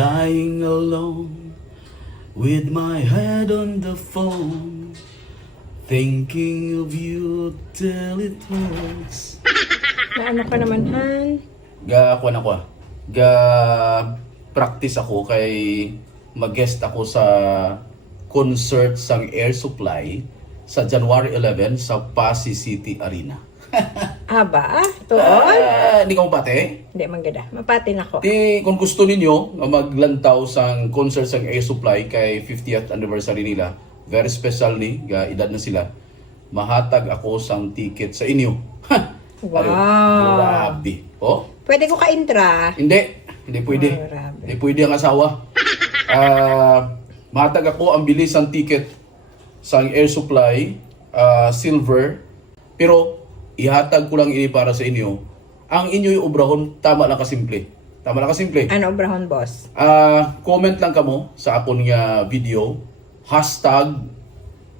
lying alone with my head on the phone, thinking of you till it hurts. Ano ka naman, Han? Practice ako kay mag-guest ako sa concert sang Air Supply sa January 11 sa Pasig City Arena. Aba, tuon? Hindi ka mapate? Hindi, manggada. Mapatin ako. Kung gusto ninyo na maglantaw sang concert sang Air Supply kay 50th anniversary nila, very special ni, edad na sila, mahatag ako sang ticket sa inyo. Wow. Grabe. Oh? Pwede ko ka-intra? Hindi pwede. Oh, grabe. Hindi pwede ang asawa. Mahatag ako ang bilis ang ticket sa Air Supply, silver, pero ihatag ko lang ini para sa inyo. Ang inyo'y obrahon, tama lang kasimple. Tama lang kasimple. Ano obrahon, boss? Comment lang kamo sa akong nga video, hashtag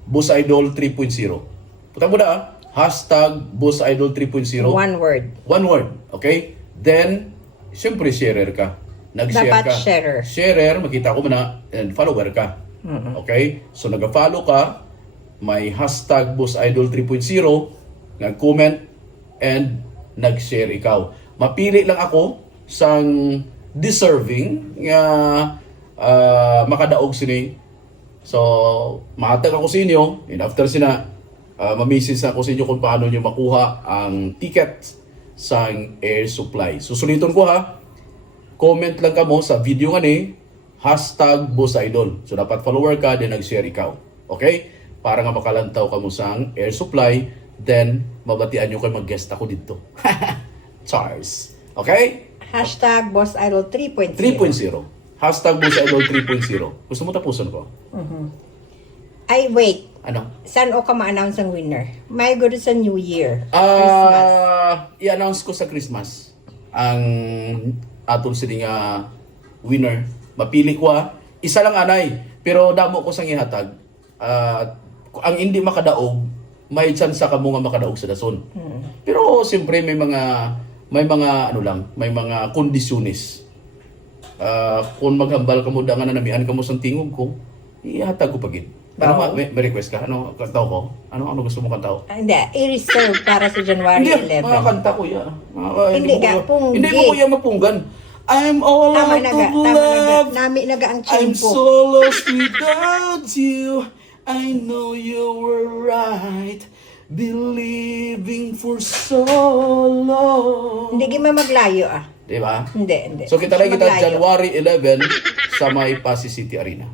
BossIdol 3.0. Puta mo na hashtag BossIdol 3.0. One word. One word, okay? Then, siyempre, sharer ka. Nag-share Dapat ka. sharer. Sharer, makita ko na, and follower ka. Okay? So, nag-follow ka, may hashtag BossIdol 3.0, nag-comment, and nag-share ikaw. Mapili lang ako sang deserving nga makadaog sini. So, mahatag ako sa inyo, and after sina, mamisis ako sa inyo kung paano nyo makuha ang ticket sa Air Supply. Susulitin ko ha, comment lang ka mo sa video nga ni, hashtag BossIdol. So, dapat follower ka, then nag-share ikaw. Okay? Para nga makalantaw ka mo sa Air Supply, then mabatian nyo kayo mag-guest ako dito. Charles. Okay? Hashtag BossIdol 3.0. 3.0. Hashtag BossIdol 3.0. Gusto mo tapusan ko? Ay, wait. Ano? Saan o ka ma-announce ang winner? May good sa New Year. Christmas. I-announce ko sa Christmas ang atong sini nga winner. Mapili ko isa lang anay, pero damo ko sang ihatag. Ang hindi makadaog, may chance ka mo nga makadaog sa dason. Pero siyempre may mga may mga kondisyones. Kung maghambal ka mo da nga nanamian ka mo sa tingog ko, ihatag ko pagid. Ano Wow. may request ka? Ano kantaw ko? Ano gusto mo kantaw? Hindi, i-reserve para sa January Hindi, 11. mga kanta ko yan. Hindi ka, punggi. Hindi mo ko yan mapunggan. I'm all Tama out naga, of tama naga. love. Nami naga ang I'm chimpo. so lost without you. I know you were right. Believing for so long. Hindi gima maglayo Diba? Hindi. So kita lang kita Maglayo. January 11 sa may Pasig City Arena.